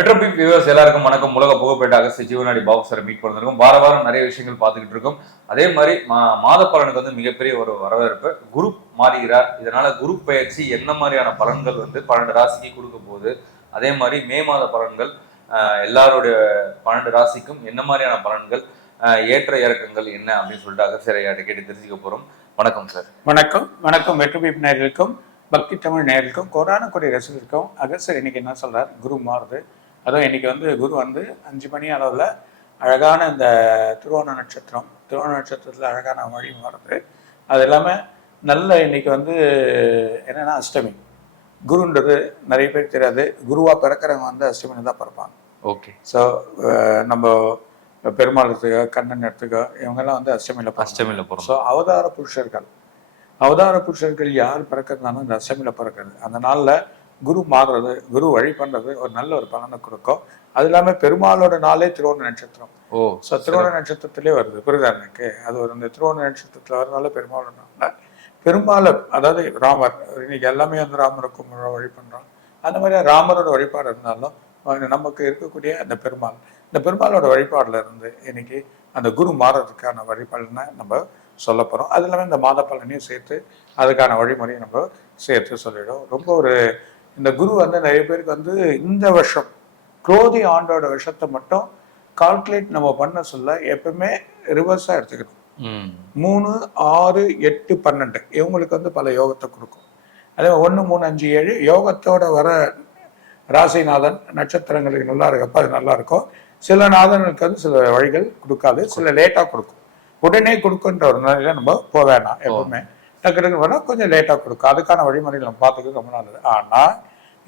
Metro beep viewers எல்லாருக்கும் வணக்கம். உலக புகழ்பெற்ற அகஸ்தி ஜீவநாடி பாபு மீட் பண்ணிருக்கோம். வார வாரம் நிறைய விஷயங்கள் பார்த்துக்கிட்டு இருக்கோம். அதே மாதிரி மா- மாத பலனுக்கு வந்து மிகப்பெரிய ஒரு வரவேற்பு. குரூப் மாறுகிறார். இதனால குரூப் பயிற்சி என்ன மாதிரியான பலன்கள் வந்து பன்னெண்டு ராசிக்கு கொடுக்க போகுது? அதே மாதிரி மே மாத பலன்கள் எல்லாருடைய பன்னெண்டு ராசிக்கும் என்ன மாதிரியான பலன்கள் ஏற்ற இறக்கங்கள் என்ன அப்படின்னு சொல்லிட்டு அகஸ்தியரையாட்ட கேட்டு தெரிஞ்சுக்க போகிறோம் வணக்கம் சார். வணக்கம். வணக்கம் வெற்றுபீப் நேர்களுக்கும் பக்தி தமிழ் நேர்களுக்கும் கொரோனா கொடி ரசிகருக்கும் அகசர் இன்னைக்கு என்ன சொல்றார்? குரு மாறுது. அதுவும் இன்னைக்கு வந்து குரு வந்து அஞ்சு மணி அளவில் அழகான இந்த திருவோண நட்சத்திரம் திருவோண நட்சத்திரத்தில் அழகான வழி மாறுது. அது இல்லாமல் நல்ல இன்னைக்கு வந்து என்னன்னா அஷ்டமி. குருன்றது நிறைய பேர் தெரியாது. குருவா பிறக்கிறவங்க வந்து அஷ்டமியில் தான் பிறப்பாங்க. ஓகே. ஸோ நம்ம பெருமாள் எடுத்துக்கோ கண்ணன் எடுத்துக்கோ இவங்கெல்லாம் வந்து அஷ்டமியில். அஷ்டமியில போறோம் ஸோ அவதார புருஷர்கள். அவதார புருஷர்கள் யார் பிறக்கிறதுனாலும் இந்த அஷ்டமியில் பிறக்கிறது. அந்த நாளில் குரு மாறுறது குரு வழி பண்ணுறது ஒரு நல்ல ஒரு பலனை கொடுக்கும். அது இல்லாமல் பெருமாளோட நாளே திருவோண நட்சத்திரம். ஓ ஸோ திருவோண நட்சத்திரத்திலே வருது. புரியுதா எனக்கு? அது ஒரு இந்த திருவோண நட்சத்திரத்தில் வரனால பெருமாளோட நாளில் பெருமாளை அதாவது ராமர் இன்னைக்கு எல்லாமே வந்து ராமரை கும்பிட வழி பண்ணுறோம் அந்த மாதிரி ராமரோட வழிபாடு இருந்தாலும் நமக்கு இருக்கக்கூடிய அந்த பெருமாள் இந்த பெருமாளோட வழிபாடுல இருந்து இன்னைக்கு அந்த குரு மாறுறதுக்கான வழிபாடுனை நம்ம சொல்ல போகிறோம் அது இல்லாமல் இந்த மாத பலனையும் சேர்த்து அதுக்கான வழிமுறையும் நம்ம சேர்த்து சொல்லிடும் ரொம்ப ஒரு இந்த குரு வந்து நிறைய பேருக்கு வந்து இந்த வருஷம் குரோதி ஆண்டோட விஷத்தை மட்டும் கால்குலேட் நம்ம பண்ண சொல்ல எப்பவுமே ரிவர்ஸாக எடுத்துக்கணும். மூணு ஆறு எட்டு பன்னெண்டு. இவங்களுக்கு வந்து பல யோகத்தை கொடுக்கும். அதே ஒன்று மூணு அஞ்சு ஏழு யோகத்தோட வர ராசிநாதன் நட்சத்திரங்களுக்கு நல்லா இருக்கப்ப அது நல்லா இருக்கும். சில நாதனுக்கு வந்து சில வழிகள் கொடுக்காது சில லேட்டாக கொடுக்கும். உடனே கொடுக்குன்ற ஒரு நிலையில நம்ம போக வேணாம் எப்பவுமே. டக்கு டக்கு வேணா கொஞ்சம் லேட்டாக கொடுக்கும். அதுக்கான வழிமுறைகள் நம்ம பார்த்துக்க ரொம்ப நல்லது. ஆனால்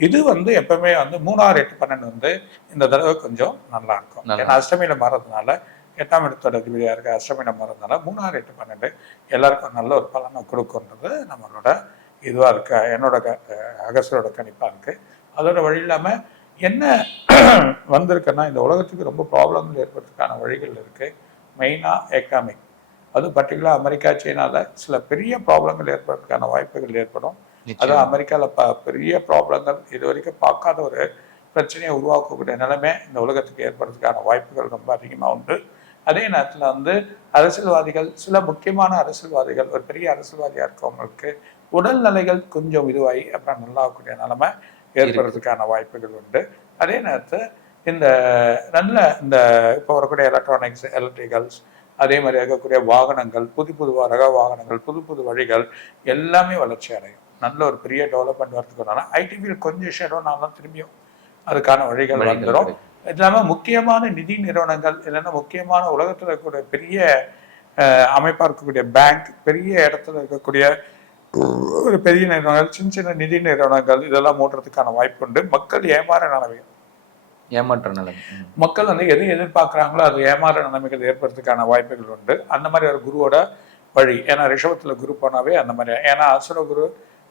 இது வந்து எப்பவுமே வந்து மூணாறு எட்டு பன்னெண்டு வந்து இந்த தடவை கொஞ்சம் நல்லா இருக்கும். ஏன்னா அஷ்டமியில மாறதுனால எட்டாம் இடத்தோட அதிபதியாக இருக்க அஷ்டமியில மாறதுனால மூணாறு எட்டு பன்னெண்டு எல்லாருக்கும் நல்ல ஒரு பலனை கொடுக்குன்றது நம்மளோட இதுவாக இருக்கு என்னோட அகசரோட கணிப்பாக இருக்கு. அதோட வழி இல்லாமல் என்ன வந்திருக்குன்னா இந்த உலகத்துக்கு ரொம்ப ப்ராப்ளங்கள் ஏற்படுறதுக்கான வழிகள் இருக்கு. மெயினாக எக்கனாமிக் அது பர்டிகுலர் அமெரிக்கா சீனால சில பெரிய ப்ராப்ளங்கள் ஏற்படுறதுக்கான வாய்ப்புகள் ஏற்படும். அதுவும் அமெரிக்காவில் ப பெரிய ப்ராப்ளங்கள் இது வரைக்கும் பார்க்காத ஒரு பிரச்சனையை உருவாக்கக்கூடிய நிலைமை இந்த உலகத்துக்கு ஏற்படுறதுக்கான வாய்ப்புகள் ரொம்ப அதிகமாக உண்டு. அதே நேரத்தில் வந்து அரசியல்வாதிகள் சில முக்கியமான அரசியல்வாதிகள் ஒரு பெரிய அரசியல்வாதியாக இருக்கவங்களுக்கு உடல்நிலைகள் கொஞ்சம் இதுவாகி அப்புறம் நல்லாக்கூடிய நிலைமை ஏற்படுறதுக்கான வாய்ப்புகள் உண்டு. அதே நேரத்தில் இந்த நல்ல இந்த இப்போ வரக்கூடிய எலக்ட்ரானிக்ஸ் எலக்ட்ரிகல்ஸ் அதே மாதிரி இருக்கக்கூடிய வாகனங்கள் புது புது ரக வாகனங்கள் புது புது வழிகள் எல்லாமே வளர்ச்சி அடையும். நல்ல ஒரு பெரிய டெவலப்மெண்ட் வரதுக்குனால ஐடி ஃபீல்ட் கொஞ்சம் ஷெடோனாலும் திரும்பியும். அதுக்கான வழிகள் வந்துடும். இது இல்லாமல் முக்கியமான நிதி நிறுவனங்கள் இல்லைன்னா முக்கியமான உலகத்தில் இருக்கக்கூடிய பெரிய அஹ், அமைப்பா இருக்கக்கூடிய பேங்க் பெரிய இடத்துல இருக்கக்கூடிய ஒரு பெரிய நிறுவனங்கள் சின்ன சின்ன நிதி நிறுவனங்கள் இதெல்லாம் மூடுறதுக்கான வாய்ப்பு உண்டு. மக்கள் ஏமாற நிலைமைகள். ஏமாற்ற நிலை ம். மக்கள் வந்து எது எதிர்பார்க்குறாங்களோ அது ஏமாற நிலைமைகள் ஏற்படுறதுக்கான வாய்ப்புகள் உண்டு. அந்த மாதிரி ஒரு குருவோட வழி. ஏன்னா ரிஷபத்தில் குரு போனாவே அந்த மாதிரி. ஏன்னா அசுர குரு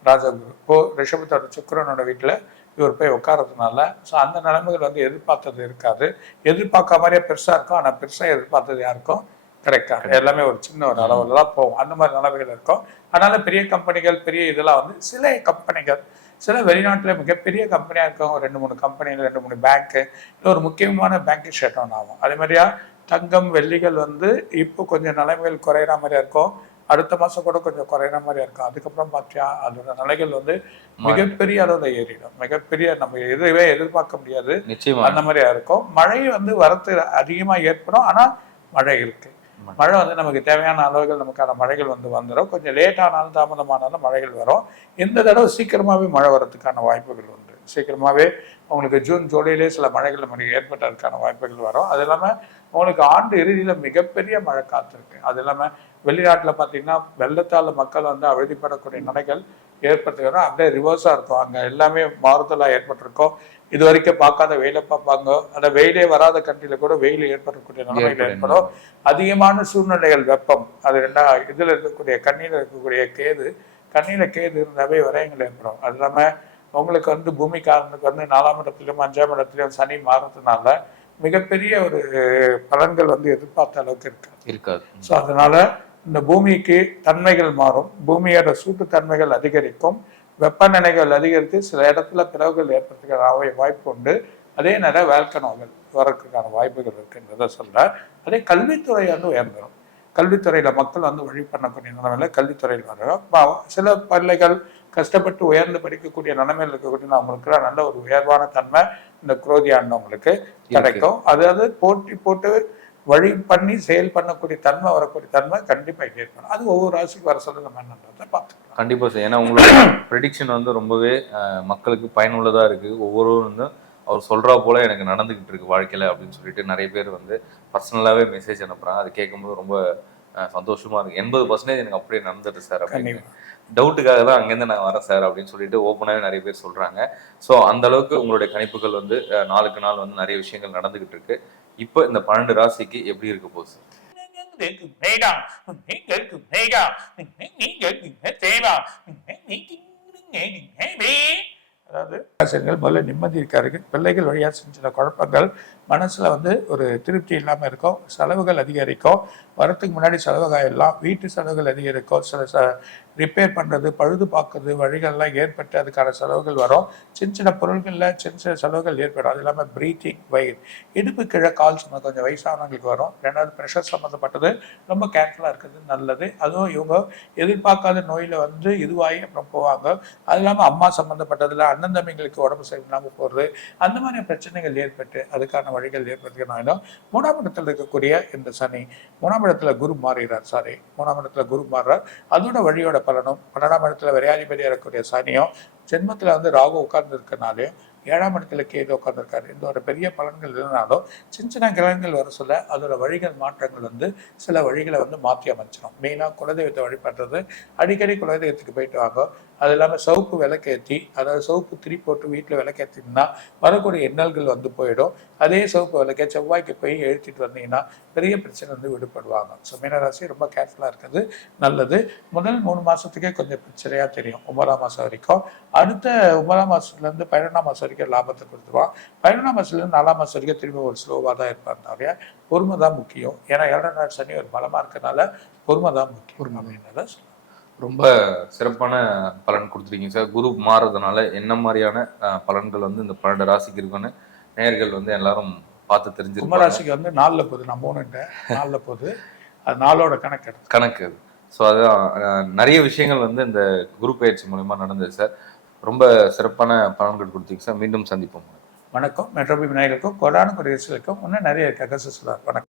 ராஜகுரு இப்போ ரிஷபத்தோட சுக்கிரனோட வீட்டில் இவர் போய் உட்காரதுனால ஸோ அந்த நிலைமைகள் வந்து எதிர்பார்த்தது இருக்காது. எதிர்பார்க்க மாதிரியே பெருசாக இருக்கும் ஆனால் பெருசாக எதிர்பார்த்தது யாருக்கும் கிடைக்காது எல்லாமே ஒரு சின்ன ஒரு அளவில் தான் போகும். அந்த மாதிரி நிலைமைகள் இருக்கும். அதனால பெரிய கம்பெனிகள் பெரிய இதெல்லாம் வந்து சில கம்பெனிகள் சில வெளிநாட்டில் மிகப்பெரிய கம்பெனியாக இருக்கும் ரெண்டு மூணு கம்பெனியில் ரெண்டு மூணு பேங்க்கு இல்லை ஒரு முக்கியமான பேங்க் ஷட் ஆகும் அதே மாதிரியா தங்கம் வெள்ளிகள் வந்து இப்போ கொஞ்சம் நிலைமைகள் குறையிற மாதிரியா இருக்கும். அடுத்த மாதம் கூட கொஞ்சம் குறையிற மாதிரியா இருக்கும். அதுக்கப்புறம் பார்த்தியா அதோட நிலைகள் வந்து மிகப்பெரிய அளவில் ஏறிடும். மிகப்பெரிய நம்ம எதுவே எதிர்பார்க்க முடியாது. அந்த மாதிரியா இருக்கும். மழை வந்து வரத்து அதிகமா ஏற்படும். ஆனா மழை இருக்கு. மழை. வந்து நமக்கு தேவையான அளவுகள் நமக்கான மழைகள் வந்து வந்துடும். கொஞ்சம் லேட் ஆனாலும் தாமதமானாலும் மழைகள் வரும். இந்த தடவை சீக்கிரமாவே மழை வரதுக்கான வாய்ப்புகள் உண்டு. சீக்கிரமாவே உங்களுக்கு ஜூன் ஜூலையிலே சில மழைகள் நமக்கு ஏற்பட்டதுக்கான வாய்ப்புகள் வரும். அது இல்லாம உங்களுக்கு ஆண்டு இறுதியில மிகப்பெரிய மழை காத்திருக்கு. அது இல்லாம வெளிநாட்டுல பாத்தீங்கன்னா வெள்ளத்தால மக்கள் வந்து அவதிப்படக்கூடிய நிலைகள் ஏற்பட்டுக்கிறோம் அப்படியே ரிவர்ஸா இருக்கும். அங்க எல்லாமே மாறுதலா ஏற்பட்டிருக்கும். இது வரைக்கும் பார்க்காத வெயிலை பார்ப்பாங்க. அந்த வெயிலே வராத கண்ட்ரில கூட வெயில் ஏற்படக்கூடிய நிலைமைகள் ஏற்படும். அதிகமான சூழ்நிலைகள் வெப்பம். அது ரெண்டா இதுல இருக்கக்கூடிய கண்ணில இருக்கக்கூடிய கேது கண்ணில கேது இருந்தாவே விரயங்கள் ஏற்படும். அது இல்லாம உங்களுக்கு வந்து பூமிக்காரனுக்கு வந்து நாலாம் இடத்துலயும் அஞ்சாம் இடத்துலயும் சனி மாறுறதுனால மிகப்பெரிய ஒரு பலன்கள் வந்து எதிர்பார்த்த அளவுக்கு இருக்கு. இருக்காது. ஸோ அதனால இந்த பூமிக்கு தன்மைகள் மாறும். பூமியோட சூட்டு தன்மைகள் அதிகரிக்கும். வெப்பநிலைகள் அதிகரித்து சில இடத்துல பிளவுகள் ஏற்படுறதுக்கான வாய்- வாய்ப்பு உண்டு. அதே நேரம் வேல்கனோகள் வரதுக்கான வாய்ப்புகள் இருக்குன்றத சொல்றேன் அதே கல்வித்துறை வந்து உயர்ந்துடும் கல்வித்துறையில மக்கள் வந்து வழி பண்ணக்கூடிய நிலைமையில கல்வித்துறையில் வரும் சில பிள்ளைகள் கஷ்டப்பட்டு உயர்ந்து படிக்கக்கூடிய நிலைமையில் இருக்கக்கூடிய அவங்களுக்கு நல்ல ஒரு உயர்வான தன்மை இந்த குரோதி ஆண்டவங்களுக்கு கிடைக்கும். அதாவது போட்டி போட்டு வழி பண்ணி செயல் பண்ணக்கூடிய தன்மை வரக்கூடிய தன்மை கண்டிப்பா இங்க இருக்கணும் அது ஒவ்வொரு ராசிக்கு வர சொல்ல நம்ம என்னன்றதை பார்த்துக்கலாம். கண்டிப்பா சார். ஏன்னா உங்களோட ப்ரெடிக்ஷன் வந்து ரொம்பவே அஹ், மக்களுக்கு பயனுள்ளதா இருக்கு. ஒவ்வொருவரும் வந்து அவர் சொல்றா போல எனக்கு நடந்துகிட்டு இருக்கு வாழ்க்கையில அப்படின்னு சொல்லிட்டு நிறைய பேர் வந்து பர்சனலாவே மெசேஜ் அனுப்புறாங்க. அது கேட்கும்போது ரொம்ப சந்தோஷமா இருக்கு. எண்பது பர்சன்டேஜ் எனக்கு அப்படியே நடந்துட்டு சார் அப்படின்னு. டவுட்டுக்காக தான் அங்கேருந்து நான் வரேன் சார் அப்படின்னு சொல்லிட்டு ஓப்பனாகவே நிறைய பேர் சொல்றாங்க. ஸோ அந்த அளவுக்கு உங்களுடைய கணிப்புகள் வந்து நாளுக்கு நாள் வந்து நிறைய விஷயங்கள் நடந்துகிட்டு இருக்கு. இப்போ இந்த பன்னெண்டு ராசிக்கு எப்படி இருக்க போகுது அதாவது முதல்ல நிம்மதி இருக்காருக்கு பிள்ளைகள் வழியாக செஞ்சிட குழப்பங்கள் மனசில் வந்து ஒரு திருப்தி இல்லாமல் இருக்கும் செலவுகள் அதிகரிக்கும் வரத்துக்கு முன்னாடி செலவுகள் எல்லாம் வீட்டு செலவுகள் அதிகரிக்கும் சில ச ரிப்பேர் பண்ணுறது பழுது பார்க்குறது வழிகள்லாம் ஏற்பட்டு அதுக்கான செலவுகள் வரும். சின்ன சின்ன பொருள்களில் சின்ன சின்ன செலவுகள் ஏற்படும். அது இல்லாமல் ப்ரீத்திங் வயிறு. இடுப்பு கீழே கால் சும்மா கொஞ்சம் வயசானவங்களுக்கு வரும். ரெண்டாவது ப்ரெஷர் சம்மந்தப்பட்டது ரொம்ப கேர்ஃபுல்லாக இருக்கிறது நல்லது. அதுவும் இவங்க எதிர்பார்க்காத நோயில் வந்து இதுவாகி அப்புறம் போவாங்க. அது இல்லாமல் அம்மா சம்மந்தப்பட்டதில் அண்ணன் தம்பிங்களுக்கு உடம்பு சரியில்லாமல் போகிறது அந்த மாதிரி பிரச்சனைகள் ஏற்பட்டு அதுக்கான வழிகள் ஏற்படுத்தினாலும் மூணாம் இடத்துல இருக்கக்கூடிய இந்த சனி மூணாம் இடத்துல குரு மாறுகிறார் சாரி மூணாம் இடத்துல குரு மாறுறார். அதோட வழியோட பலனும் பன்னெண்டாம் இடத்துல விரையாதிபதியாக இருக்கக்கூடிய சனியும் ஜென்மத்தில் வந்து ராகு உட்கார்ந்து இருக்கனாலையும் ஏழாம் இடத்துல கேது உட்காந்துருக்காரு இந்த ஒரு பெரிய பலன்கள் இல்லைனாலும் சின்ன சின்ன கிரகங்கள் வர சொல்ல அதோட வழிகள் மாற்றங்கள் வந்து சில வழிகளை வந்து மாற்றி அமைச்சிடும் மெயினாக குலதெய்வத்தை வழிபடுறது அடிக்கடி குலதெய்வத்துக்கு போயிட்டு வாங்க. அது இல்லாமல் சவுப்பு விளக்கேற்றி அதாவது சவுப்பு திரி போட்டு வீட்டில் விளக்கேற்றினா வரக்கூடிய எண்ணல்கள் வந்து போயிடும். அதே சவுப்பு விளக்கே செவ்வாய்க்கு போய் எழுத்திட்டு வந்தீங்கன்னா பெரிய பிரச்சனை வந்து விடுபடுவாங்க. ஸோ மீனராசி ரொம்ப கேர்ஃபுல்லாக இருக்கிறது. நல்லது. முதல் மூணு மாதத்துக்கே கொஞ்சம் பிரச்சனையாக தெரியும். ஒன்பதாம் மாதம் வரைக்கும். அடுத்த ஒன்பதாம் மாதத்துலேருந்து பதினொன்றாம் மாசம் வரைக்கும் லாபத்தை கொடுத்துருவான். பதினொன்றாம் மாசத்துல இருந்து நாலாம் மாசம் வரைக்கும் திரும்ப ஒரு ஸ்லோவாக தான் இருப்பார் தவிர பொறுமை தான் முக்கியம். ஏன்னா ஏழரை நாள் சனி ஒரு பலமா இருக்கனால பொறுமை தான் முக்கியம். அப்படின்றத சொல்லலாம். ரொம்ப சிறப்பான பலன் கொடுத்துருக்கீங்க சார். குரு மாறுறதுனால என்ன மாதிரியான பலன்கள் வந்து இந்த பன்னெண்டு ராசிக்கு இருக்குன்னு நேயர்கள் வந்து எல்லாரும் பார்த்து தெரிஞ்சிருப்பாங்க. கும்பராசிக்கு வந்து நாலுல போகுது. நான் மூணுன்ட்டேன் நாலுல போகுது. அது நாளோட கணக்கு. கணக்கு. அது ஸோ அதான் நிறைய விஷயங்கள் வந்து இந்த குரு பயிற்சி மூலமா நடந்தது சார். ரொம்ப சிறப்பான பலன்கள் கொடுத்தீங்க சார். மீண்டும் சந்திப்போம். வணக்கம். மெட்ரோபி விநாயகருக்கும் கொடான குடியரசுக்கும் இன்னும் நிறைய இருக்கு அகசஸ்ல வணக்கம்.